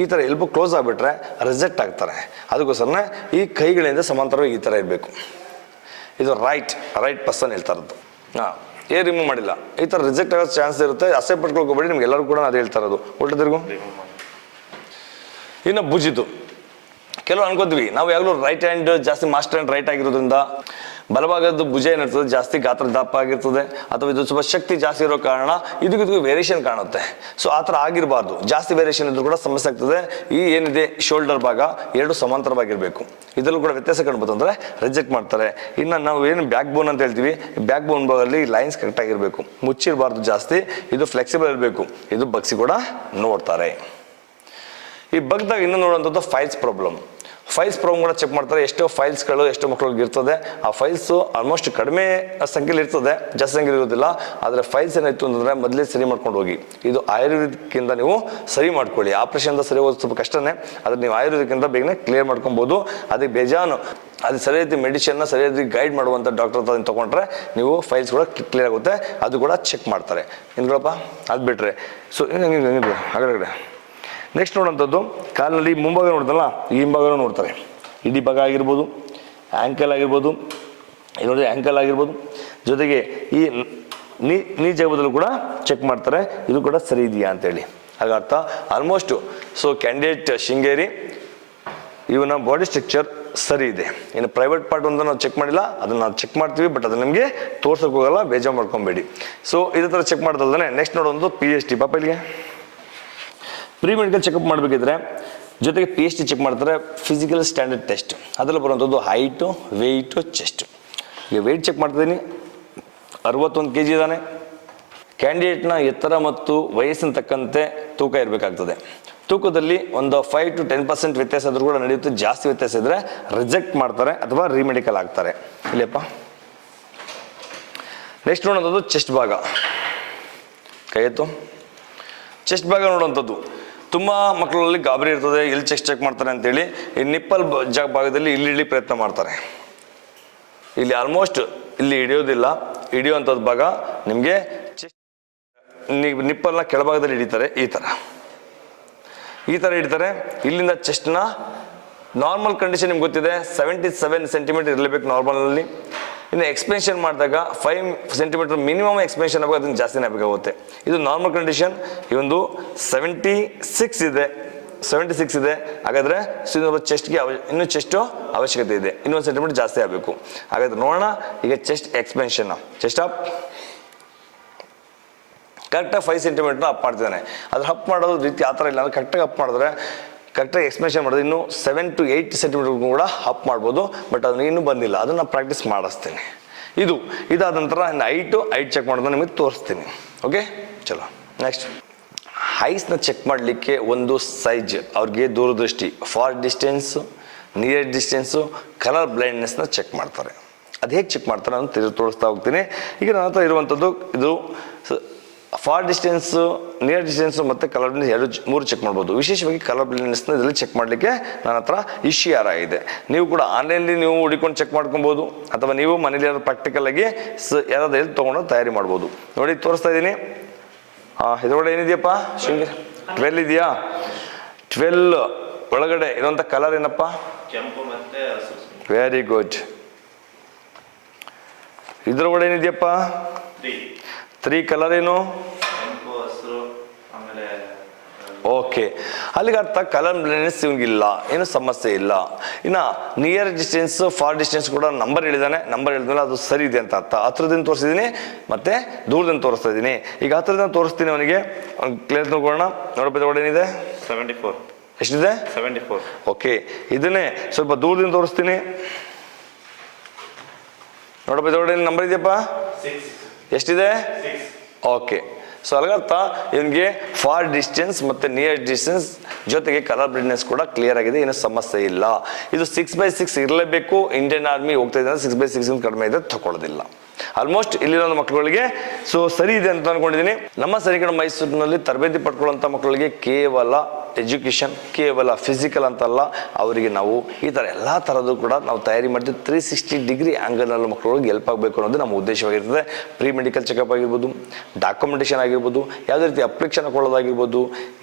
ಈ ಥರ ಎಲ್ಬೋ ಕ್ಲೋಸ್ ಆಗಿಬಿಟ್ರೆ ರಿಜೆಕ್ಟ್ ಆಗ್ತಾರೆ. ಅದಕ್ಕೋಸ್ಕರ ಈ ಕೈಗಳಿಂದ ಸಮಾಂತರವಾಗಿ ಈ ಥರ ಇರಬೇಕು. ಇದು ರೈಟ್ ಪರ್ಸನ್ ಹೇಳ್ತಾ ಇರೋದು. ಏನು ರಿಮೂವ್ ಮಾಡಿಲ್ಲ. ಈ ಥರ ರಿಜೆಕ್ಟ್ ಆಗೋ ಚಾನ್ಸ್ ಇರುತ್ತೆ. ಅಸೆ ಪಟ್ಕೊಳಕ್ಕೆ ಹೋಗ್ಬೇಡಿ. ನಿಮ್ಗೆ ಎಲ್ಲರೂ ಕೂಡ ಅದು ಹೇಳ್ತಾ ಇರೋದು. ಉಲ್ಟದಿರ್ಗು. ಇನ್ನು ಭುಜಿದು ಕೆಲವು ಅನ್ಕೋತೀವಿ ನಾವು ಯಾವಾಗಲೂ ರೈಟ್ ಹ್ಯಾಂಡ್ ಜಾಸ್ತಿ ಮಾಸ್ಟರ್ ಹ್ಯಾಂಡ್ ರೈಟ್ ಆಗಿರೋದ್ರಿಂದ ಬಲಭಾಗದ ಭುಜ ಏನಿರ್ತದೆ ಜಾಸ್ತಿ ಗಾತ್ರ ದಪ್ಪ ಆಗಿರ್ತದೆ, ಅಥವಾ ಇದು ಸ್ವಲ್ಪ ಶಕ್ತಿ ಜಾಸ್ತಿ ಇರೋ ಕಾರಣ ಇದಕ್ಕೂ ವೇರಿಯೇಷನ್ ಕಾಣುತ್ತೆ. ಸೊ ಆ ಥರ ಆಗಿರಬಾರ್ದು. ಜಾಸ್ತಿ ವೇರಿಯೇಷನ್ ಇದ್ರೂ ಕೂಡ ಸಮಸ್ಯೆ ಆಗ್ತದೆ. ಈ ಏನಿದೆ ಶೋಲ್ಡರ್ ಭಾಗ ಎರಡು ಸಮಾಂತರವಾಗಿರಬೇಕು. ಇದರಲ್ಲೂ ಕೂಡ ವ್ಯತ್ಯಾಸ ಕಾಣ್ಬೋದು ಅಂದರೆ ರಿಜೆಕ್ಟ್ ಮಾಡ್ತಾರೆ. ಇನ್ನು ನಾವು ಏನು ಬ್ಯಾಕ್ ಬೋನ್ ಅಂತ ಹೇಳ್ತೀವಿ, ಬ್ಯಾಕ್ ಬೋನ್ ಭಾಗದಲ್ಲಿ ಲೈನ್ಸ್ ಕರೆಕ್ಟ್ ಆಗಿರಬೇಕು, ಮುಚ್ಚಿರಬಾರ್ದು ಜಾಸ್ತಿ, ಇದು ಫ್ಲೆಕ್ಸಿಬಲ್ ಇರಬೇಕು. ಇದು ಬಗ್ಸಿ ಕೂಡ ನೋಡ್ತಾರೆ. ಈ ಬಗ್ದಾಗ ಇನ್ನೂ ನೋಡುವಂಥದ್ದು ಫೈಲ್ಸ್ ಪ್ರಾಬ್ಲಮ್ ಕೂಡ ಚೆಕ್ ಮಾಡ್ತಾರೆ. ಎಷ್ಟೋ ಫೈಲ್ಸ್ಗಳು ಎಷ್ಟೋ ಮಕ್ಕಳಿಗೆ ಇರ್ತದೆ. ಆ ಫೈಲ್ಸು ಆಲ್ಮೋಸ್ಟ್ ಕಡಿಮೆ ಸಂಖ್ಯೆಯಲ್ಲಿ ಇರ್ತದೆ, ಜಾಸ್ತಿ ಸಂಖ್ಯೆಯಲ್ಲಿ ಇರೋದಿಲ್ಲ. ಆದರೆ ಫೈಲ್ಸ್ ಏನಾಯ್ತು ಅಂತಂದರೆ ಮೊದಲೇ ಸರಿ ಮಾಡ್ಕೊಂಡು ಹೋಗಿ. ಇದು ಆಯುರ್ವೇದಿಕ್ಕಿಂತ ನೀವು ಸರಿ ಮಾಡ್ಕೊಳ್ಳಿ. ಆಪ್ರೇಷನ್ದ ಸರಿ ಹೋಗೋದು ಸ್ವಲ್ಪ ಕಷ್ಟನೇ, ಆದರೆ ನೀವು ಆಯುರ್ವೇದಿಕ್ಕಿಂತ ಬೇಗನೆ ಕ್ಲಿಯರ್ ಮಾಡ್ಕೊಬೋದು. ಅದಕ್ಕೆ ಬೇಜಾನು ಅದು ಸರಿ ರೀತಿ ಮೆಡಿಸಿನ್ನ ಸರಿ ರೀತಿ ಗೈಡ್ ಮಾಡುವಂಥ ಡಾಕ್ಟರ್ ಹತ್ರ ತೊಗೊಂಡ್ರೆ ನೀವು ಫೈಲ್ಸ್ ಕೂಡ ಕ್ಲಿಯರ್ ಆಗುತ್ತೆ. ಅದು ಕೂಡ ಚೆಕ್ ಮಾಡ್ತಾರೆ. ಏನ್ಗಳಪ್ಪ ಅದು ಬಿಟ್ಟರೆ ಸೊ ಹಾಗಾದ್ರೆ ನೆಕ್ಸ್ಟ್ ನೋಡುವಂಥದ್ದು ಕಾಲಿನಲ್ಲಿ ಮುಂಭಾಗ ನೋಡ್ತಲ್ಲ, ಈ ಹಿಂಭಾಗನೂ ನೋಡ್ತಾರೆ. ಇಡೀ ಭಾಗ ಆಗಿರ್ಬೋದು, ಆ್ಯಂಕಲ್ ಆಗಿರ್ಬೋದು, ನೋಡಿ ಆ್ಯಂಕಲ್ ಆಗಿರ್ಬೋದು, ಜೊತೆಗೆ ಈ ನೀ ಜಾಗದಲ್ಲೂ ಕೂಡ ಚೆಕ್ ಮಾಡ್ತಾರೆ. ಇದು ಕೂಡ ಸರಿ ಇದೆಯಾ ಅಂತೇಳಿ. ಹಾಗರ್ಥ ಆಲ್ಮೋಸ್ಟು ಸೊ ಕ್ಯಾಂಡಿಡೇಟ್ ಶೃಂಗೇರಿ ಇವನ ಬಾಡಿ ಸ್ಟ್ರಕ್ಚರ್ ಸರಿ ಇದೆ. ಇನ್ನು ಪ್ರೈವೇಟ್ ಪಾರ್ಟ್ ಅಂತ ನಾವು ಚೆಕ್ ಮಾಡಿಲ್ಲ, ಅದನ್ನು ನಾವು ಚೆಕ್ ಮಾಡ್ತೀವಿ, ಬಟ್ ಅದು ನಿಮಗೆ ತೋರ್ಸೋಕೆ ಹೋಗಲ್ಲ, ಬೇಜಾರು ಮಾಡ್ಕೊಬೇಡಿ. ಸೊ ಇದೇ ಥರ ಚೆಕ್ ಮಾಡ್ದಲ್ದೇ ನೆಕ್ಸ್ಟ್ ನೋಡೋದು PST. ಪಾಪ ಇಲ್ಲಿಗೆ ಪ್ರೀ ಮೆಡಿಕಲ್ ಚೆಕಪ್ ಮಾಡಬೇಕಿದ್ರೆ ಜೊತೆಗೆ PST ಚೆಕ್ ಮಾಡ್ತಾರೆ, ಫಿಸಿಕಲ್ ಸ್ಟ್ಯಾಂಡರ್ಡ್ ಟೆಸ್ಟ್. ಅದರಲ್ಲಿ ಬರುವಂಥದ್ದು ಹೈಟು, ವೆಯ್ಟು, ಚೆಸ್ಟ್. ಈಗ ವೆಯ್ಟ್ ಚೆಕ್ ಮಾಡ್ತಿದ್ದೀನಿ, 61 kg ಇದ್ದಾನೆ. ಕ್ಯಾಂಡಿಡೇಟ್ನ ಎತ್ತರ ಮತ್ತು ವಯಸ್ಸಿನ ತಕ್ಕಂತೆ ತೂಕ ಇರಬೇಕಾಗ್ತದೆ. ತೂಕದಲ್ಲಿ ಒಂದು 5 to 10% ವ್ಯತ್ಯಾಸ ಆದರೂ ಕೂಡ ನಡೆಯುತ್ತೆ. ಜಾಸ್ತಿ ವ್ಯತ್ಯಾಸ ಇದ್ದರೆ ರಿಜೆಕ್ಟ್ ಮಾಡ್ತಾರೆ ಅಥವಾ ರೀಮೆಡಿಕಲ್ ಆಗ್ತಾರೆ. ಇಲ್ಲಪ್ಪ ನೆಕ್ಸ್ಟ್ ನೋಡೋದು ಚೆಸ್ಟ್ ಭಾಗ. ಕೈ ಎತ್ತು. ಚೆಸ್ಟ್ ಭಾಗ ನೋಡುವಂಥದ್ದು ತುಂಬ ಮಕ್ಕಳಲ್ಲಿ ಗಾಬರಿ ಇರ್ತದೆ, ಎಲ್ಲಿ ಚೆಕ್ ಮಾಡ್ತಾರೆ ಅಂತೇಳಿ. ಈ ನಿಪ್ಪಲ್ ಭಾಗದಲ್ಲಿ ಇಲ್ಲಿ ಪ್ರಯತ್ನ ಮಾಡ್ತಾರೆ. ಇಲ್ಲಿ ಆಲ್ಮೋಸ್ಟ್ ಇಲ್ಲಿ ಹಿಡಿಯೋದಿಲ್ಲ. ಹಿಡಿಯುವಂಥದ್ದು ಭಾಗ ನಿಮಗೆ ಚೆಸ್ಟ್ ನಿಪ್ಪಲ್ನ ಕೆಳಭಾಗದಲ್ಲಿ ಹಿಡಿತಾರೆ. ಈ ಥರ ಹಿಡಿತಾರೆ. ಇಲ್ಲಿಂದ ಚೆಸ್ಟ್ನ ನಾರ್ಮಲ್ ಕಂಡೀಷನ್ ನಿಮ್ಗೆ ಗೊತ್ತಿದೆ, 77 ಸೆಂಟಿಮೀಟರ್ ಇರಲೇಬೇಕು ನಾರ್ಮಲಲ್ಲಿ. ಇನ್ನು ಎಕ್ಸ್ಪೆನ್ಷನ್ ಮಾಡಿದಾಗ 5 ಸೆಂಟಿಮೀಟರ್ ಮಿನಿಮಮ್ ಎಕ್ಸ್ಪೆನ್ಷನ್ ಆಗಬೇಕು, ಅದನ್ನು ಜಾಸ್ತಿನೇ ಆಗಬೇಕಾಗುತ್ತೆ. ಇದು ನಾರ್ಮಲ್ ಕಂಡೀಷನ್. ಈ ಒಂದು 76 ಇದೆ. ಹಾಗಾದರೆ ಚೆಸ್ಟ್ಗೆ ಇನ್ನೂ ಚೆಸ್ಟು ಅವಶ್ಯಕತೆ ಇದೆ, ಇನ್ನೊಂದು ಸೆಂಟಿಮೀಟರ್ ಜಾಸ್ತಿ ಆಗಬೇಕು. ಹಾಗಾದ್ರೆ ನೋಡೋಣ ಈಗ ಚೆಸ್ಟ್ ಎಕ್ಸ್ಪೆನ್ಷನ್. ಚೆಸ್ಟ್ ಅಪ್ ಕರೆಕ್ಟಾಗಿ 5 ಸೆಂಟಿಮೀಟರ್ ಅಪ್ ಮಾಡ್ತಿದ್ದಾನೆ. ಅದ್ರ ಅಪ್ ಮಾಡೋದು ರೀತಿ ಆ ಥರ ಇಲ್ಲ, ಅಂದ್ರೆ ಕರೆಕ್ಟಾಗಿ ಅಪ್ ಮಾಡಿದ್ರೆ ಕರೆಕ್ಟಾಗಿ ಎಕ್ಸ್ಪೆನ್ಷನ್ ಮಾಡೋದು ಇನ್ನೂ 7 to 8 ಸೆಂಟಿಮೀಟರ್ ಕೂಡ ಅಪ್ ಮಾಡ್ಬೋದು. ಬಟ್ ಅದನ್ನ ಇನ್ನೂ ಬಂದಿಲ್ಲ, ಅದನ್ನು ಪ್ರಾಕ್ಟೀಸ್ ಮಾಡಿಸ್ತೀನಿ. ಇದಾದ ನಂತರ ಹೈಟ್ ಚೆಕ್ ಮಾಡೋದನ್ನ ನಿಮಗೆ ತೋರಿಸ್ತೀನಿ. ಓಕೆ ಚಲೋ. ನೆಕ್ಸ್ಟ್ ಐಸ್ನ ಚೆಕ್ ಮಾಡಲಿಕ್ಕೆ ಒಂದು ಸೈಜ್, ಅವ್ರಿಗೆ ದೂರದೃಷ್ಟಿ, far distance, near distance, colour ಬ್ಲೈಂಡ್ನೆಸ್ನ ಚೆಕ್ ಮಾಡ್ತಾರೆ. ಅದು ಹೇಗೆ ಚೆಕ್ ಮಾಡ್ತಾರೆ ಅಂತ ತೋರಿಸ್ತಾ ಹೋಗ್ತೀನಿ. ಈಗ ನನ್ನ ಹತ್ರ ಇರುವಂಥದ್ದು ಇದು ಫಾರ್ ಡಿಸ್ಟೆನ್ಸು, ನಿಯರ್ ಡಿಸ್ಟೆನ್ಸು ಮತ್ತು ಕಲರ್ ಬ್ಲೈಂಡ್ನೆಸ್ 3 ಚೆಕ್ ಮಾಡ್ಬೋದು. ವಿಶೇಷವಾಗಿ ಕಲರ್ ಬ್ಲೈಂಡ್ನೆಸ್ನ ಇದರಲ್ಲಿ ಚೆಕ್ ಮಾಡಲಿಕ್ಕೆ ನನ್ನ ಹತ್ರ ಇಶಿಯಾರ ಇದೆ. ನೀವು ಕೂಡ ಆನ್ಲೈನಲ್ಲಿ ನೀವು ಹುಡುಕೊಂಡು ಚೆಕ್ ಮಾಡ್ಕೊಬೋದು, ಅಥವಾ ನೀವು ಮನೇಲಿ ಯಾರು ಪ್ರಾಕ್ಟಿಕಲ್ ಆಗಿ ಯಾರಾದ್ರೂ ಎಲ್ಲಿ ತೊಗೊಂಡು ತಯಾರಿ ಮಾಡ್ಬೋದು. ನೋಡಿ ತೋರಿಸ್ತಾ ಇದ್ದೀನಿ. ಇದರೊಳಗೆ ಏನಿದೆಯಪ್ಪ ಶೃಂಗೇರಿ 12 ಇದೆಯಾ? 12 ಒಳಗಡೆ ಇರುವಂಥ ಕಲರ್ ಏನಪ್ಪ? ಕೆಂಪು ಮತ್ತೆ ಹಸಿರು. Very good. ಇದ್ರೊಳಗಡೆ ಏನಿದೆಯಪ್ಪ? 3 ಕಲರ್ ಏನು? ಕೆಂಪು, ಹಸಿರು, ಆಮೇಲೆ ಓಕೆ. ಅಲ್ಲಿಗೆ ಅರ್ಥ ಕಲರ್ ಬ್ಲೈಂಡ್ನೆಸ್ ಇವಂಗಿಲ್ಲ, ಏನು ಸಮಸ್ಯೆ ಇಲ್ಲ. ಇನ್ನು ನಿಯರ್ ಡಿಸ್ಟೆನ್ಸ್, ಫಾರ್ ಡಿಸ್ಟೆನ್ಸ್ ಕೂಡ ನಂಬರ್ ಹೇಳಿದಾನೆ. ನಂಬರ್ ಹೇಳಿದ್ಮೇಲೆ ಅದು ಸರಿ ಇದೆ ಅಂತ ಅರ್ಥ. ಹತ್ರದಿಂದ ತೋರಿಸಿದ್ದೀನಿ ಮತ್ತೆ ದೂರದಿಂದ ತೋರಿಸ್ತಾ ಇದ್ದೀನಿ. ಈಗ ಹತ್ರದಿಂದ ತೋರಿಸ್ತೀನಿ ಅವನಿಗೆ, ಕ್ಲಿಯರ್ ನೋಡೋಣ. ನೋಡಬಹುದು ಏನಿದೆ? 74. ಎಷ್ಟಿದೆ? 74. ಓಕೆ. ಇದನ್ನೇ ಸ್ವಲ್ಪ ದೂರದಿಂದ ತೋರಿಸ್ತೀನಿ. ನೋಡಬಹುದು ನಂಬರ್ ಇದೆಯಪ್ಪ? 6. ಎಷ್ಟಿದೆ? 6. ಓಕೆ. ಸೊ ಅಲ್ಗರ್ಥ ಇವನಿಗೆ ಫಾರ್ ಡಿಸ್ಟೆನ್ಸ್ ಮತ್ತು ನಿಯರ್ ಡಿಸ್ಟೆನ್ಸ್ ಜೊತೆಗೆ ಕಲರ್ ಬ್ಲೈಂಡ್ನೆಸ್ ಕೂಡ ಕ್ಲಿಯರ್ ಆಗಿದೆ, ಏನು ಸಮಸ್ಯೆ ಇಲ್ಲ. ಇದು 6/6 ಇರಲೇಬೇಕು. ಇಂಡಿಯನ್ ಆರ್ಮಿ ಹೋಗ್ತಾ ಇದ್ದಾರೆ, 6/6 ಕಡಿಮೆ ಇದೆ ತಗೊಳ್ಳೋದಿಲ್ಲ. ಆಲ್ಮೋಸ್ಟ್ ಇಲ್ಲಿರೋ ಮಕ್ಕಳುಗಳಿಗೆ ಸೊ ಸರಿ ಇದೆ ಅಂತ ಅನ್ಕೊಂಡಿದ್ದೀನಿ. ನಮ್ಮ ಸೈನಿಕರ ಮೈಸೂರಿನಲ್ಲಿ ತರಬೇತಿ ಪಡ್ಕೊಳ್ಳುವಂಥ ಮಕ್ಕಳಿಗೆ ಕೇವಲ ಎಜುಕೇಷನ್, ಕೇವಲ ಫಿಸಿಕಲ್ ಅಂತಲ್ಲ, ಅವರಿಗೆ ನಾವು ಈ ಥರ ಎಲ್ಲ ಥರದ್ದು ಕೂಡ ನಾವು ತಯಾರಿ ಮಾಡ್ತೀವಿ. 360 ಡಿಗ್ರಿ ಆ್ಯಂಗಲ್ನಲ್ಲಿ ಮಕ್ಕಳಿಗೆ ಹೆಲ್ಪ್ ಆಗಬೇಕು ಅನ್ನೋದು ನಮ್ಮ ಉದ್ದೇಶವಾಗಿರ್ತದೆ. ಪ್ರೀ ಮೆಡಿಕಲ್ ಚೆಕಪ್ ಆಗಿರ್ಬೋದು, ಡಾಕ್ಯುಮೆಂಟೇಷನ್ ಆಗಿರ್ಬೋದು, ಯಾವುದೇ ರೀತಿ ಅಪ್ಲಿಕೇಶನ್ ಕೊಡೋದಾಗಿರ್ಬೋದು,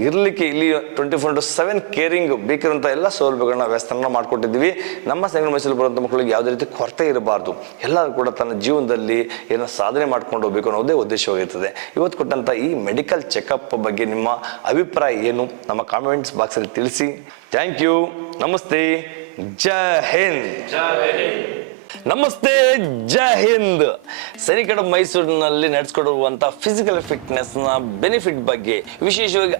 ಇರಲಿಕ್ಕೆ ಇಲ್ಲಿ 24/7 ಕೇರಿಂಗ್ ಬೇಕಿರೋಂಥ ಎಲ್ಲ ಸೌಲಭ್ಯಗಳನ್ನ ವ್ಯವಸ್ಥೆನ ಮಾಡಿಕೊಟ್ಟಿದ್ದೀವಿ. ನಮ್ಮ ಸೈನಿಕರ ಮೈಸೂರಲ್ಲಿ ಬರುವಂಥ ಮಕ್ಕಳಿಗೆ ಯಾವುದೇ ರೀತಿ ಕೊರತೆ ಇರಬಾರ್ದು. ಎಲ್ಲರೂ ಕೂಡ ತನ್ನ ಜೀವನದಲ್ಲಿ ಏನೋ ಸಾಧನೆ ಮಾಡ್ಕೊಂಡು ಹೋಗಬೇಕು ಅನ್ನೋದೇ ಉದ್ದೇಶವಾಗಿರ್ತದೆ. ಇವತ್ತು ಕೊಟ್ಟಂಥ ಈ ಮೆಡಿಕಲ್ ಚೆಕಪ್ ಬಗ್ಗೆ ನಿಮ್ಮ ಅಭಿಪ್ರಾಯ ಏನು? ನಮ್ಮ ಕಾಮೆಂಟ್ಸ್ ಬಾಕ್ಸಲ್ಲಿ ತಿಳಿಸಿ. Thank you. ನಮಸ್ತೆ. ಜೈ ಹಿಂದ್. ನಮಸ್ತೆ, ಜೈ ಹಿಂದ್. ಸರಿಕಡ ಮೈಸೂರಿನಲ್ಲಿ ನಡೆಸ್ಕೊಡುವಂತ ಫಿಸಿಕಲ್ ಫಿಟ್ನೆಸ್ ನ ಬೆನಿಫಿಟ್ ಬಗ್ಗೆ, ವಿಶೇಷವಾಗಿ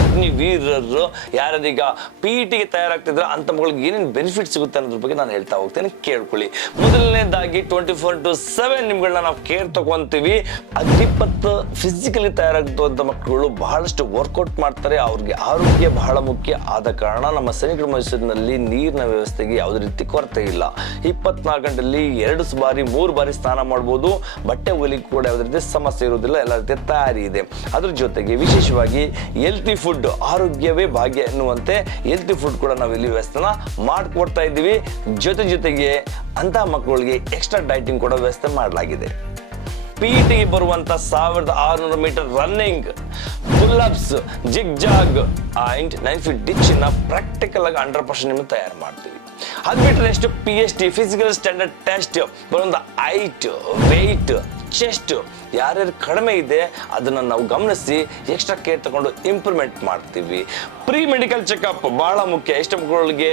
ಅಗ್ನಿವೀರರು ಯಾರೀಗ PETಗೆ ತಯಾರಾಗ್ತಿದ್ರ ಅಂತ ಮಗಳಿಗೆ ಏನೇನು ಬೆನಿಫಿಟ್ ಸಿಗುತ್ತೆ ಅನ್ನೋದ್ರ ಬಗ್ಗೆ ನಾನು ಹೇಳ್ತಾ ಹೋಗ್ತೇನೆ, ಕೇಳ್ಕೊಳ್ಳಿ. ಮೊದಲನೇದಾಗಿ 24/7 ನಿಮ್ಗಳನ್ನ ನಾವು ಕೇರ್ ತಗೊಂತೀವಿ. ಅಗ್ನಿಪತ್ ಫಿಸಿಕಲಿ ತಯಾರಾಗುವಂತ ಮಕ್ಕಳು ಬಹಳಷ್ಟು ವರ್ಕೌಟ್ ಮಾಡ್ತಾರೆ, ಅವ್ರಿಗೆ ಆರೋಗ್ಯ ಬಹಳ ಮುಖ್ಯ. ಆದ ಕಾರಣ ನಮ್ಮ ಸೈನಿಕರ ಮೈಸೂರಿನಲ್ಲಿ ನೀರಿನ ವ್ಯವಸ್ಥೆಗೆ ಯಾವುದೇ ರೀತಿ ಕೊರತೆ ಇಲ್ಲ. 24 ಗಂಟೆಯಲ್ಲಿ 2 ಬಾರಿ 3 ಬಾರಿ ಸ್ನಾನ ಮಾಡಬಹುದು. ಬಟ್ಟೆ ಒಲಿಗೆ ಕೂಡ ಯಾವುದೇ ರೀತಿ ಸಮಸ್ಯೆ ಇರುವುದಿಲ್ಲ, ಎಲ್ಲ ರೀತಿಯ ತಯಾರಿ ಇದೆ. ಅದ್ರ ಜೊತೆಗೆ ವಿಶೇಷವಾಗಿ ಹೆಲ್ತಿ ಫುಡ್, ಆರೋಗ್ಯವೇ ಭಾಗ್ಯ ಎನ್ನುವಂತೆ ಹೆಲ್ತಿ ಫುಡ್ ಕೂಡ ನಾವು ಇಲ್ಲಿ ವ್ಯವಸ್ಥೆನ ಮಾಡಿಕೊಡ್ತಾ ಇದ್ದೀವಿ. ಜೊತೆಗೆ ಅಂತಹ ಮಕ್ಕಳಿಗೆ ಎಕ್ಸ್ಟ್ರಾ ಡೈಟಿಂಗ್ ಕೂಡ ವ್ಯವಸ್ಥೆ ಮಾಡಲಾಗಿದೆ. PETಗೆ ಬರುವಂತ 1600 metre running, pull ups, zigzag and 9 feet ditch ನ ಪ್ರಾಕ್ಟಿಕಲ್ ಆಗಿ 100% ನಿಮಗೆ ತಯಾರು ಮಾಡ್ತೀವಿ. ಅದು ಬಿಟ್ಟರೆ next PST physical standard test ಬರುವಂತ ಹೈಟ್, ವೆಯ್ಟ್, ಚೆಸ್ಟ್ ಯಾರ್ಯಾರು ಕಡಿಮೆ ಇದೆ ಅದನ್ನ ನಾವು ಗಮನಿಸಿ ಎಕ್ಸ್ಟ್ರಾ ಕೇರ್ ತಗೊಂಡು ಇಂಪ್ರೂವ್ಮೆಂಟ್ ಮಾಡ್ತೀವಿ. ಪ್ರೀ ಮೆಡಿಕಲ್ ಚೆಕ್ಅಪ್ ಬಹಳ ಮುಖ್ಯ. ಎಷ್ಟು ಮಕ್ಕಳಿಗೆ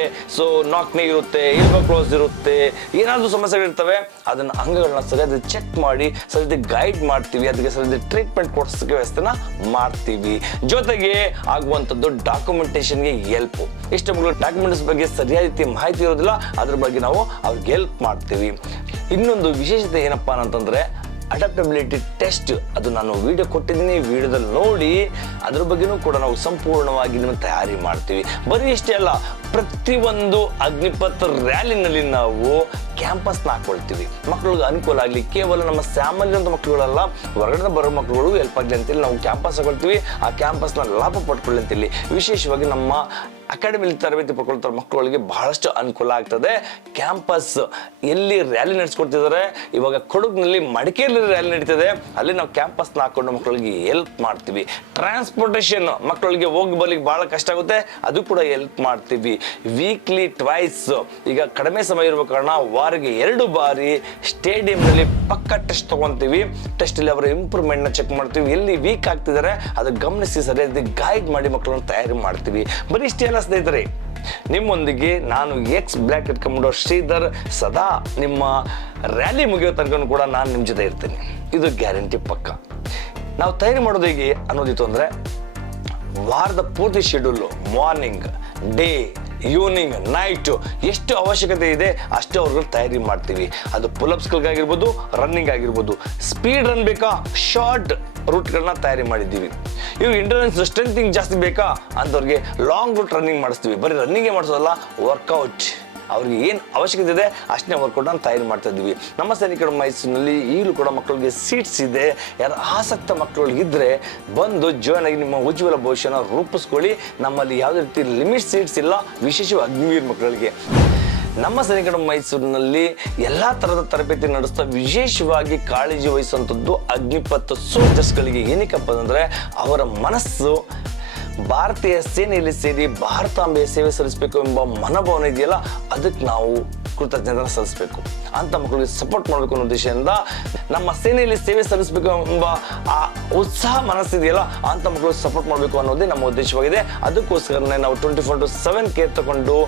ನಾಕ್ನೇ ಇರುತ್ತೆ, ಎಲ್ಬೋ ಕ್ಲೋಸ್ ಇರುತ್ತೆ, ಏನಾದರೂ ಸಮಸ್ಯೆಗಳಿರ್ತವೆ, ಅದನ್ನ ಅಂಗಗಳನ್ನ ಸರಿಯಾದ ಚೆಕ್ ಮಾಡಿ ಸರಿಯಾದ ಗೈಡ್ ಮಾಡ್ತೀವಿ, ಅದಕ್ಕೆ ಸರಿಯಾದ ಟ್ರೀಟ್ಮೆಂಟ್ ಕೊಡಿಸೋಕೆ ವ್ಯವಸ್ಥೆನ ಮಾಡ್ತೀವಿ. ಜೊತೆಗೆ ಆಗುವಂಥದ್ದು ಡಾಕ್ಯುಮೆಂಟೇಶನ್ಗೆ ಹೆಲ್ಪ್. ಎಷ್ಟು ಮಕ್ಕಳು ಡಾಕ್ಯುಮೆಂಟ್ಸ್ ಬಗ್ಗೆ ಸರಿಯಾದ ರೀತಿ ಮಾಹಿತಿ ಇರೋದಿಲ್ಲ, ಅದ್ರ ಬಗ್ಗೆ ನಾವು ಅವ್ರಿಗೆ ಹೆಲ್ಪ್ ಮಾಡ್ತೀವಿ. ಇನ್ನೊಂದು ವಿಶೇಷತೆ ಏನಪ್ಪಾ ಅಂತಂದ್ರೆ ಅಡಾಪ್ಟಬಿಲಿಟಿ ಟೆಸ್ಟ್. ಅದು ನಾನು ವಿಡಿಯೋ ಕೊಟ್ಟಿದ್ದೀನಿ, ವಿಡಿಯೋದಲ್ಲಿ ನೋಡಿ ಅದ್ರ ಬಗ್ಗೆನೂ ಕೂಡ ನಾವು ಸಂಪೂರ್ಣವಾಗಿ ನಿಮ್ಮ ತಯಾರಿ ಮಾಡ್ತೀವಿ. ಬರೀ ಇಷ್ಟೇ ಅಲ್ಲ, ಪ್ರತಿಯೊಂದು ಅಗ್ನಿಪತ್ ರ್ಯಾಲಿನಲ್ಲಿ ನಾವು ಕ್ಯಾಂಪಸ್ನ ಹಾಕೊಳ್ತೀವಿ, ಮಕ್ಕಳಿಗೆ ಅನುಕೂಲ ಆಗಲಿ. ಕೇವಲ ನಮ್ಮ ಸಾಮಾನ್ಯ ಮಕ್ಕಳುಗಳಲ್ಲ, ಹೊರಗಡೆ ಬರೋ ಮಕ್ಕಳುಗಳು ಹೆಲ್ಪ್ ಆಗಲಿ ಅಂತೇಳಿ ನಾವು ಕ್ಯಾಂಪಸ್ ಹಾಕೊಳ್ತೀವಿ. ಆ ಕ್ಯಾಂಪಸ್ನ ಲಾಭ ಪಡ್ಕೊಳ್ಳಿ ಅಂತೇಳಿ ವಿಶೇಷವಾಗಿ ನಮ್ಮ ಅಕಾಡೆಮಿಲಿ ತರಬೇತಿ ಪಡ್ಕೊಳ್ತಾರೆ ಮಕ್ಕಳಿಗೆ ಬಹಳಷ್ಟು ಅನುಕೂಲ ಆಗ್ತದೆ. ಕ್ಯಾಂಪಸ್ ಎಲ್ಲಿ ರ್ಯಾಲಿ ನಡೆಸ್ಕೊಡ್ತಿದ್ದಾರೆ, ಇವಾಗ ಕೊಡಗಿನಲ್ಲಿ ಮಡಿಕೇರಿ ರ್ಯಾಲಿ ನಡೀತಿದೆ, ಅಲ್ಲಿ ನಾವು ಕ್ಯಾಂಪಸ್ನ ಹಾಕೊಂಡು ಮಕ್ಕಳಿಗೆ ಹೆಲ್ಪ್ ಮಾಡ್ತೀವಿ. ಟ್ರಾನ್ಸ್ಪೋರ್ಟೇಷನ್ ಮಕ್ಕಳಿಗೆ ಹೋಗಿ ಬರ್ಲಿಕ್ಕೆ ಬಹಳ ಕಷ್ಟ ಆಗುತ್ತೆ, ಅದು ಕೂಡ ಹೆಲ್ಪ್ ಮಾಡ್ತೀವಿ. ವೀಕ್ಲಿ ಟ್ವೈಸ್, ಈಗ ಕಡಿಮೆ ಸಮಯ ಇರುವ ಕಾರಣ ವಾರಿಗೆ 2 ಬಾರಿ ಸ್ಟೇಡಿಯಂನಲ್ಲಿ ಪಕ್ಕ ಟೆಸ್ಟ್ ತಗೊಂತೀವಿ. ಟೆಸ್ಟ್ ಅಲ್ಲಿ ಅವರ ಇಂಪ್ರೂವ್ಮೆಂಟ್ ನ ಚೆಕ್ ಮಾಡ್ತೀವಿ, ಎಲ್ಲಿ ವೀಕ್ ಆಗ್ತಿದ್ದಾರೆ ಅದು ಗಮನಿಸಿ ಸರಿಯಾದ ಗೈಡ್ ಮಾಡಿ ಮಕ್ಕಳನ್ನ ತಯಾರಿ ಮಾಡ್ತೀವಿ. ಬರೀ ಇಷ್ಟೇ ಅಲ್ಲ ಸ್ನೇಹಿತರೆ, ನಿಮ್ಮೊಂದಿಗೆ ನಾನು ಬ್ಲ್ಯಾಕ್ ಇಟ್ಕೊಂಡ್ಬಿಡೋ ಶ್ರೀಧರ್ ಸದಾ ನಿಮ್ಮ ರ್ಯಾಲಿ ಮುಗಿಯೋ ತನಕ ಕೂಡ ನಾನು ನಿಮ್ಮ ಜೊತೆ ಇರ್ತೀನಿ, ಇದು ಗ್ಯಾರಂಟಿ ಪಕ್ಕ. ನಾವು ತಯಾರಿ ಮಾಡೋದು ಹೇಗೆ ಅನ್ನೋದಿತ್ತು ಅಂದ್ರೆ, ವಾರದ ಪೂರ್ತಿ schedule, morning, day, evening, night ಎಷ್ಟು ಅವಶ್ಯಕತೆ ಇದೆ ಅಷ್ಟು ಅವ್ರಿಗೆ ತಯಾರಿ ಮಾಡ್ತೀವಿ. ಅದು ಪುಲ್-ಅಪ್ಸ್ಗಳಿಗಾಗಿರ್ಬೋದು, ರನ್ನಿಂಗ್ ಆಗಿರ್ಬೋದು. ಸ್ಪೀಡ್ ರನ್ ಬೇಕಾ, ಶಾರ್ಟ್ ರೂಟ್ಗಳನ್ನ ತಯಾರಿ ಮಾಡಿದ್ದೀವಿ. ಇವ್ರು ಎಂಡ್ಯೂರೆನ್ಸ್ ಸ್ಟ್ರೆಂಥಿಂಗ್ ಜಾಸ್ತಿ ಬೇಕಾ ಅಂತವ್ರಿಗೆ ಲಾಂಗ್ ರೂಟ್ ರನ್ನಿಂಗ್ ಮಾಡಿಸ್ತೀವಿ. ಬರೀ ರನ್ನಿಂಗೇ ಮಾಡಿಸೋದಲ್ಲ, ವರ್ಕೌಟ್ ಅವ್ರಿಗೆ ಏನು ಅವಶ್ಯಕತೆ ಇದೆ ಅಷ್ಟೇ ವರ್ಕೌಟ್ ಅನ್ನು ತಯಾರಿ ಮಾಡ್ತಾ ಇದ್ದೀವಿ. ನಮ್ಮ ಸೈನಿಕರ ಮೈಸೂರಿನಲ್ಲಿ ಈಗಲೂ ಕೂಡ ಮಕ್ಕಳಿಗೆ ಸೀಟ್ಸ್ ಇದೆ. ಯಾರು ಆಸಕ್ತ ಮಕ್ಕಳಿಗಿದ್ರೆ ಬಂದು ಜಾಯ್ನ್ ಆಗಿ ನಿಮ್ಮ ಉಜ್ವಲ ಭವಿಷ್ಯನ ರೂಪಿಸ್ಕೊಳ್ಳಿ. ನಮ್ಮಲ್ಲಿ ಯಾವುದೇ ರೀತಿ ಲಿಮಿಟ್ ಸೀಟ್ಸ್ ಇಲ್ಲ, ವಿಶೇಷವಾಗಿ ಅಗ್ನಿವೀರ್ ಮಕ್ಕಳಿಗೆ. ನಮ್ಮ ಸೈನಿಕರ ಮೈಸೂರಿನಲ್ಲಿ ಎಲ್ಲ ಥರದ ತರಬೇತಿ ನಡೆಸ್ತಾ ವಿಶೇಷವಾಗಿ ಕಾಳಜಿ ವಹಿಸುವಂಥದ್ದು ಅಗ್ನಿಪತ್ ಸೋಲ್ಜರ್ಸ್ಗಳಿಗೆ. ಏನಕ್ಕಪ್ಪ ಅಂದರೆ ಅವರ ಮನಸ್ಸು ಭಾರತೀಯ ಸೇನೆಯಲ್ಲಿ ಸೇರಿ ಭಾರತಾಂಬೆಯ ಸೇವೆ ಸಲ್ಲಿಸಬೇಕು ಎಂಬ ಮನೋಭಾವನೆ ಇದೆಯಲ್ಲ, ಅದಕ್ಕೆ ನಾವು ಕೃತಜ್ಞತೆ ಸಲ್ಲಿಸಬೇಕು. ಅಂತ ಮಕ್ಕಳಿಗೆ ಸಪೋರ್ಟ್ ಮಾಡಬೇಕು ಅನ್ನೋ ಉದ್ದೇಶದಿಂದ ನಮ್ಮ ಸೇನೆಯಲ್ಲಿ ಸೇವೆ ಸಲ್ಲಿಸಬೇಕು ಎಂಬ ಆ ಉತ್ಸಾಹ ಮನಸ್ಸಿದೆಯಲ್ಲ, ಅಂತ ಮಕ್ಕಳು ಸಪೋರ್ಟ್ ಮಾಡಬೇಕು ಅನ್ನೋದೇ ನಮ್ಮ ಉದ್ದೇಶವಾಗಿದೆ. ಅದಕ್ಕೋಸ್ಕರನೇ ನಾವು 24/7 ಕೇರ್ ತಗೊಂಡು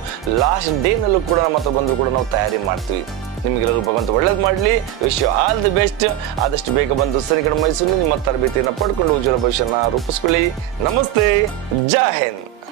ಲಾಸ್ಟ್ ಡೇನಲ್ಲೂ ಕೂಡ ನಮ್ಮ ಹತ್ರ ಬಂದರೂ ಕೂಡ ನಾವು ತಯಾರಿ ಮಾಡ್ತೀವಿ. ನಿಮಗೆಲ್ಲರೂ ಭಗವಂತ ಒಳ್ಳೇದು ಮಾಡಲಿ. Wish you all the best. ಆದಷ್ಟು ಬೇಗ ಬಂದು ಸೈನಿಕರ ಮೈಸೂರಿನಲ್ಲಿ ನಿಮ್ಮ ತರಬೇತಿಯನ್ನು ಪಡ್ಕೊಂಡು ಉಜ್ವಲ ಭವಿಷ್ಯನ ರೂಪಿಸ್ಕೊಳ್ಳಿ. ನಮಸ್ತೆ, ಜೈ ಹಿಂದ್.